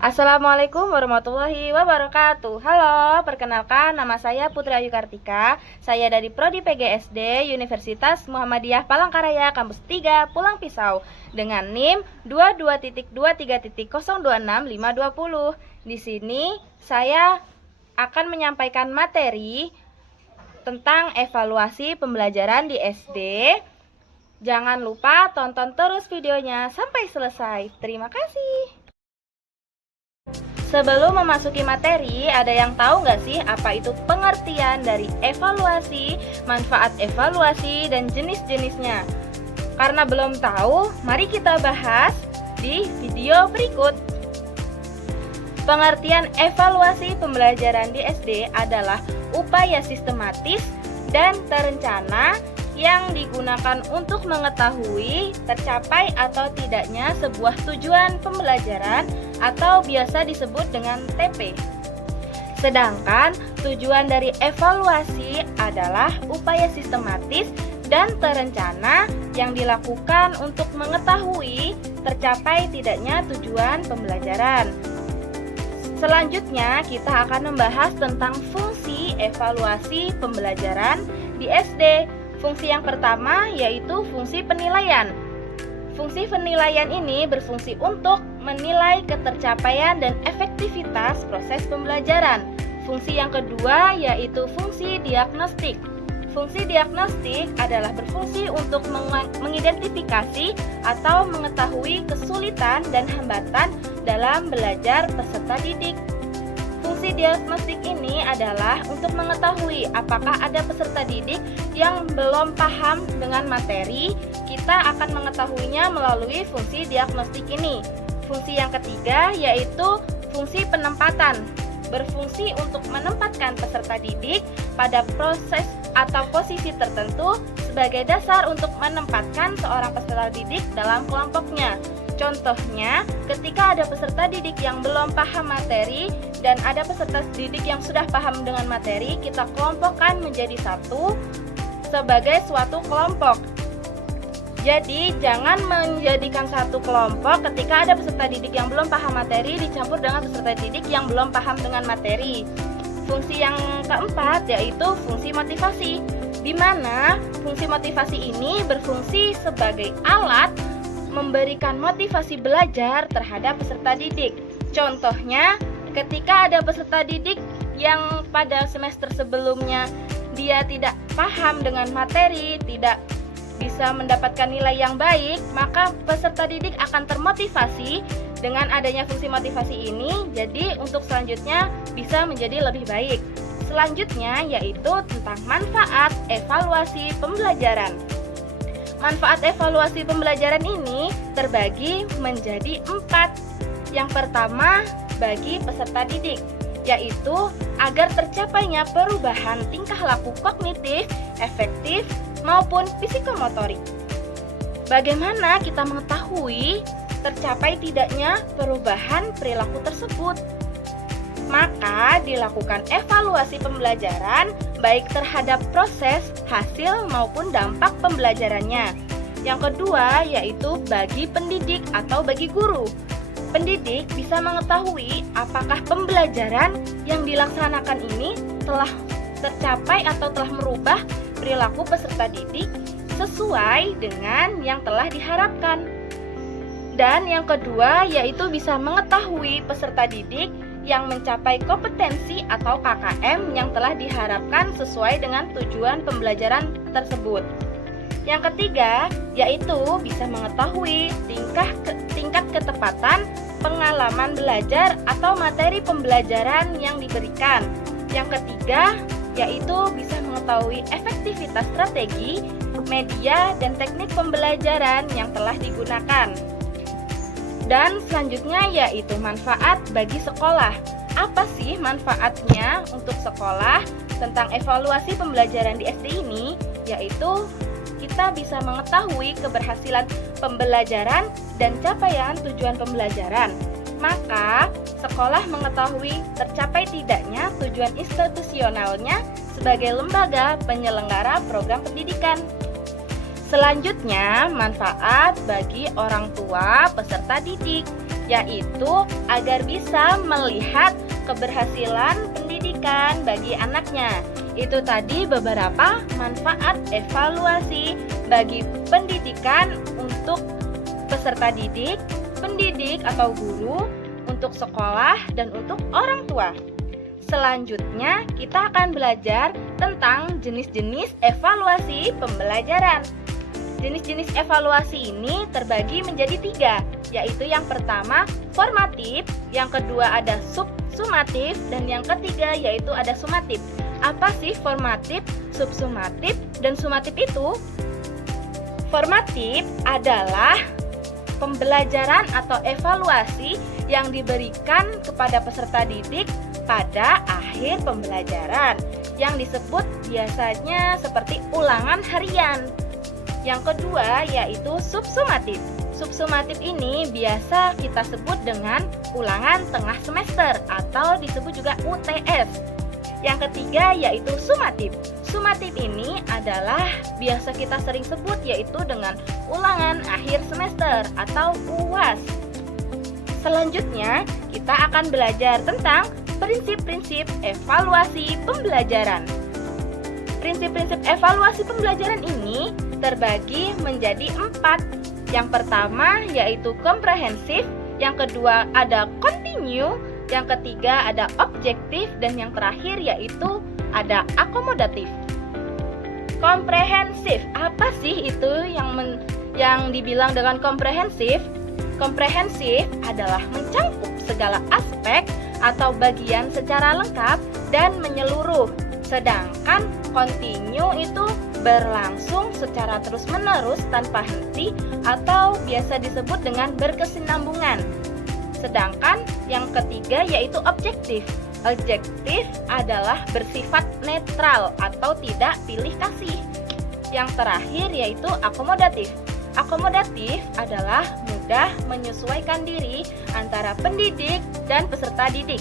Assalamualaikum warahmatullahi wabarakatuh. Halo, perkenalkan nama saya Putri Ayu Kartika. Saya dari Prodi PGSD Universitas Muhammadiyah Palangkaraya Kampus 3 Pulang Pisau dengan NIM 22.23.026.520. Di sini saya akan menyampaikan materi tentang evaluasi pembelajaran di SD. Jangan lupa tonton terus videonya sampai selesai. Terima kasih. Sebelum memasuki materi, ada yang tahu nggak sih apa itu pengertian dari evaluasi, manfaat evaluasi, dan jenis-jenisnya? Karena belum tahu, mari kita bahas di video berikut. Pengertian evaluasi pembelajaran di SD adalah upaya sistematis dan terencana yang digunakan untuk mengetahui tercapai atau tidaknya sebuah tujuan pembelajaran atau biasa disebut dengan TP. Sedangkan tujuan dari evaluasi adalah upaya sistematis dan terencana yang dilakukan untuk mengetahui tercapai tidaknya tujuan pembelajaran. Selanjutnya kita akan membahas tentang fungsi evaluasi pembelajaran di SD. Fungsi yang pertama yaitu fungsi penilaian. Fungsi penilaian ini berfungsi untuk menilai ketercapaian dan efektivitas proses pembelajaran. Fungsi yang kedua yaitu fungsi diagnostik. Fungsi diagnostik adalah berfungsi untuk mengidentifikasi atau mengetahui kesulitan dan hambatan dalam belajar peserta didik. Fungsi diagnostik ini adalah untuk mengetahui apakah ada peserta didik yang belum paham dengan materi. Kita akan mengetahuinya melalui fungsi diagnostik ini. Fungsi yang ketiga yaitu fungsi penempatan. Berfungsi untuk menempatkan peserta didik pada proses atau posisi tertentu sebagai dasar untuk menempatkan seorang peserta didik dalam kelompoknya. Contohnya, ketika ada peserta didik yang belum paham materi dan ada peserta didik yang sudah paham dengan materi, kita kelompokkan menjadi satu sebagai suatu kelompok. Jadi, jangan menjadikan satu kelompok ketika ada peserta didik yang belum paham materi dicampur dengan peserta didik yang belum paham dengan materi. Fungsi yang keempat yaitu fungsi motivasi, di mana fungsi motivasi ini berfungsi sebagai alat memberikan motivasi belajar terhadap peserta didik. Contohnya, ketika ada peserta didik yang pada semester sebelumnya dia tidak paham dengan materi, tidak bisa mendapatkan nilai yang baik, maka peserta didik akan termotivasi dengan adanya fungsi motivasi ini. Jadi untuk selanjutnya bisa menjadi lebih baik. Selanjutnya yaitu tentang manfaat evaluasi pembelajaran. Manfaat evaluasi pembelajaran ini terbagi menjadi 4. Yang pertama, bagi peserta didik, yaitu agar tercapainya perubahan tingkah laku kognitif, efektif, maupun psikomotorik. Bagaimana kita mengetahui tercapai tidaknya perubahan perilaku tersebut? Maka dilakukan evaluasi pembelajaran baik terhadap proses, hasil maupun dampak pembelajarannya. Yang kedua yaitu bagi pendidik atau bagi guru. Pendidik bisa mengetahui apakah pembelajaran yang dilaksanakan ini telah tercapai atau telah merubah perilaku peserta didik sesuai dengan yang telah diharapkan. Dan yang kedua yaitu bisa mengetahui peserta didik yang mencapai kompetensi atau KKM yang telah diharapkan sesuai dengan tujuan pembelajaran tersebut. Yang ketiga yaitu bisa mengetahui tingkat ketepatan pengalaman belajar atau materi pembelajaran yang diberikan. Yang ketiga yaitu bisa mengetahui efektivitas strategi, media, dan teknik pembelajaran yang telah digunakan. Dan selanjutnya yaitu manfaat bagi sekolah. Apa sih manfaatnya untuk sekolah tentang evaluasi pembelajaran di SD ini? Yaitu kita bisa mengetahui keberhasilan pembelajaran dan capaian tujuan pembelajaran. Maka sekolah mengetahui tercapai tidaknya tujuan institusionalnya sebagai lembaga penyelenggara program pendidikan. Selanjutnya, manfaat bagi orang tua peserta didik, yaitu agar bisa melihat keberhasilan pendidikan bagi anaknya. Itu tadi beberapa manfaat evaluasi bagi pendidikan untuk peserta didik, pendidik atau guru, untuk sekolah, dan untuk orang tua. Selanjutnya, kita akan belajar tentang jenis-jenis evaluasi pembelajaran. Jenis-jenis evaluasi ini terbagi menjadi 3, yaitu yang pertama formatif, yang kedua ada subsumatif, dan yang ketiga yaitu ada sumatif. Apa sih formatif, subsumatif, dan sumatif itu? Formatif adalah pembelajaran atau evaluasi yang diberikan kepada peserta didik pada akhir pembelajaran, yang disebut biasanya seperti ulangan harian. Yang kedua yaitu subsumatif. Subsumatif ini biasa kita sebut dengan ulangan tengah semester atau disebut juga UTS. Yang ketiga yaitu sumatif. Sumatif ini adalah biasa kita sering sebut yaitu dengan ulangan akhir semester atau UAS. Selanjutnya, kita akan belajar tentang prinsip-prinsip evaluasi pembelajaran. Prinsip-prinsip evaluasi pembelajaran ini terbagi menjadi 4. Yang pertama yaitu komprehensif, yang kedua ada continue, yang ketiga ada objektif, dan yang terakhir yaitu ada akomodatif. Komprehensif, apa sih itu yang dibilang dengan komprehensif? Komprehensif adalah mencakup segala aspek atau bagian secara lengkap dan menyeluruh. Sedangkan continue itu berlangsung secara terus-menerus tanpa henti atau biasa disebut dengan berkesinambungan. Sedangkan yang ketiga yaitu objektif. Objektif adalah bersifat netral atau tidak pilih kasih. Yang terakhir yaitu akomodatif. Akomodatif adalah mudah menyesuaikan diri antara pendidik dan peserta didik.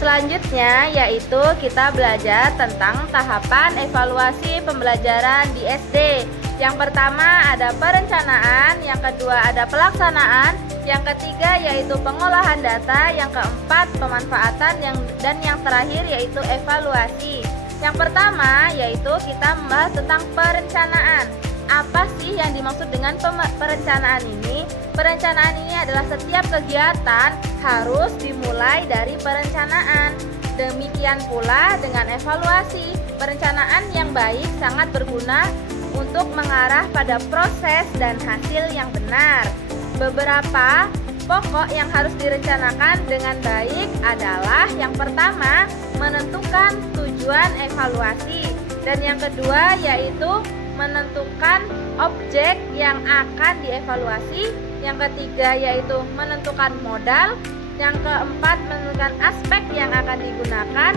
Selanjutnya yaitu kita belajar tentang tahapan evaluasi pembelajaran di SD. Yang pertama ada perencanaan, yang kedua ada pelaksanaan, yang ketiga yaitu pengolahan data, yang keempat pemanfaatan, dan yang terakhir yaitu evaluasi. Yang pertama yaitu kita membahas tentang perencanaan. Apa sih yang dimaksud dengan perencanaan ini? Perencanaan ini adalah setiap kegiatan harus dimulai dari perencanaan. Demikian pula dengan evaluasi. Perencanaan yang baik sangat berguna untuk mengarah pada proses dan hasil yang benar. Beberapa pokok yang harus direncanakan dengan baik adalah yang pertama, menentukan tujuan evaluasi, dan yang kedua yaitu menentukan objek yang akan dievaluasi, yang ketiga yaitu menentukan modal, yang keempat menentukan aspek yang akan digunakan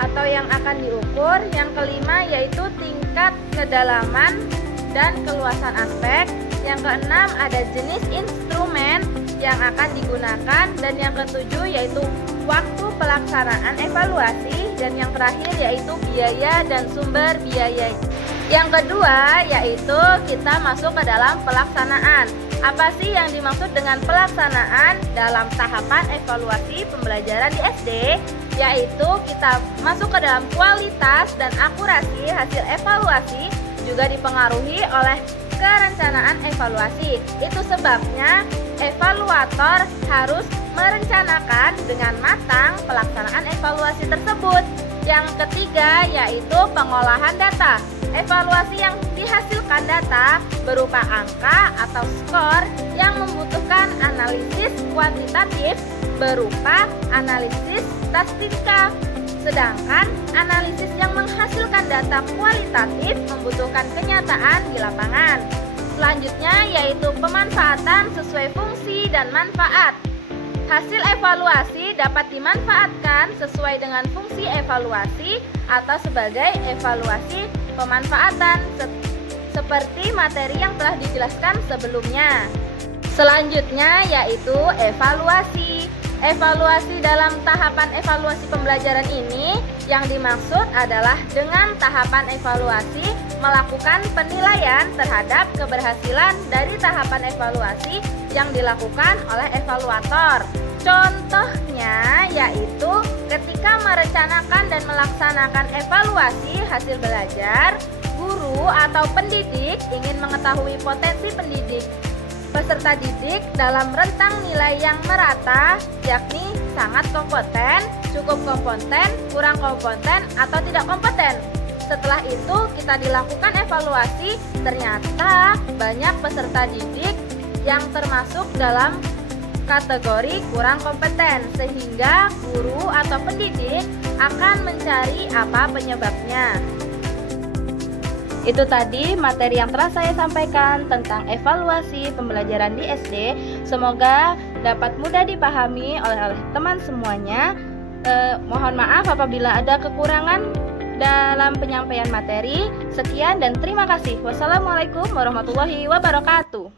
atau yang akan diukur, yang kelima yaitu tingkat kedalaman dan keluasan aspek, yang keenam ada jenis instrumen yang akan digunakan, dan yang ketujuh yaitu waktu pelaksanaan evaluasi, dan yang terakhir yaitu biaya dan sumber biaya. Yang kedua yaitu kita masuk ke dalam pelaksanaan. Apa sih yang dimaksud dengan pelaksanaan dalam tahapan evaluasi pembelajaran di SD? Yaitu kita masuk ke dalam kualitas dan akurasi hasil evaluasi juga dipengaruhi oleh kerencanaan evaluasi. Itu sebabnya evaluator harus merencanakan dengan matang pelaksanaan evaluasi tersebut. Yang ketiga yaitu pengolahan data. Evaluasi yang dihasilkan data berupa angka atau skor yang membutuhkan analisis kuantitatif berupa analisis statistika. Sedangkan analisis yang menghasilkan data kualitatif membutuhkan kenyataan di lapangan. Selanjutnya yaitu pemanfaatan sesuai fungsi dan manfaat. Hasil evaluasi dapat dimanfaatkan sesuai dengan fungsi evaluasi atau sebagai evaluasi pemanfaatan seperti materi yang telah dijelaskan sebelumnya. Selanjutnya yaitu evaluasi. Evaluasi dalam tahapan evaluasi pembelajaran ini yang dimaksud adalah dengan tahapan evaluasi melakukan penilaian terhadap keberhasilan dari tahapan evaluasi yang dilakukan oleh evaluator. Contohnya yaitu ketika merencanakan dan melaksanakan evaluasi hasil belajar, guru atau pendidik ingin mengetahui potensi peserta didik dalam rentang nilai yang merata, yakni sangat kompeten, cukup kompeten, kurang kompeten, atau tidak kompeten. Setelah itu kita dilakukan evaluasi, ternyata banyak peserta didik yang termasuk dalam kategori kurang kompeten, sehingga guru atau pendidik akan mencari apa penyebabnya. Itu tadi materi yang telah saya sampaikan tentang evaluasi pembelajaran di SD. Semoga dapat mudah dipahami oleh teman semuanya. Mohon maaf apabila ada kekurangan dalam penyampaian materi. Sekian dan terima kasih. Wassalamualaikum warahmatullahi wabarakatuh.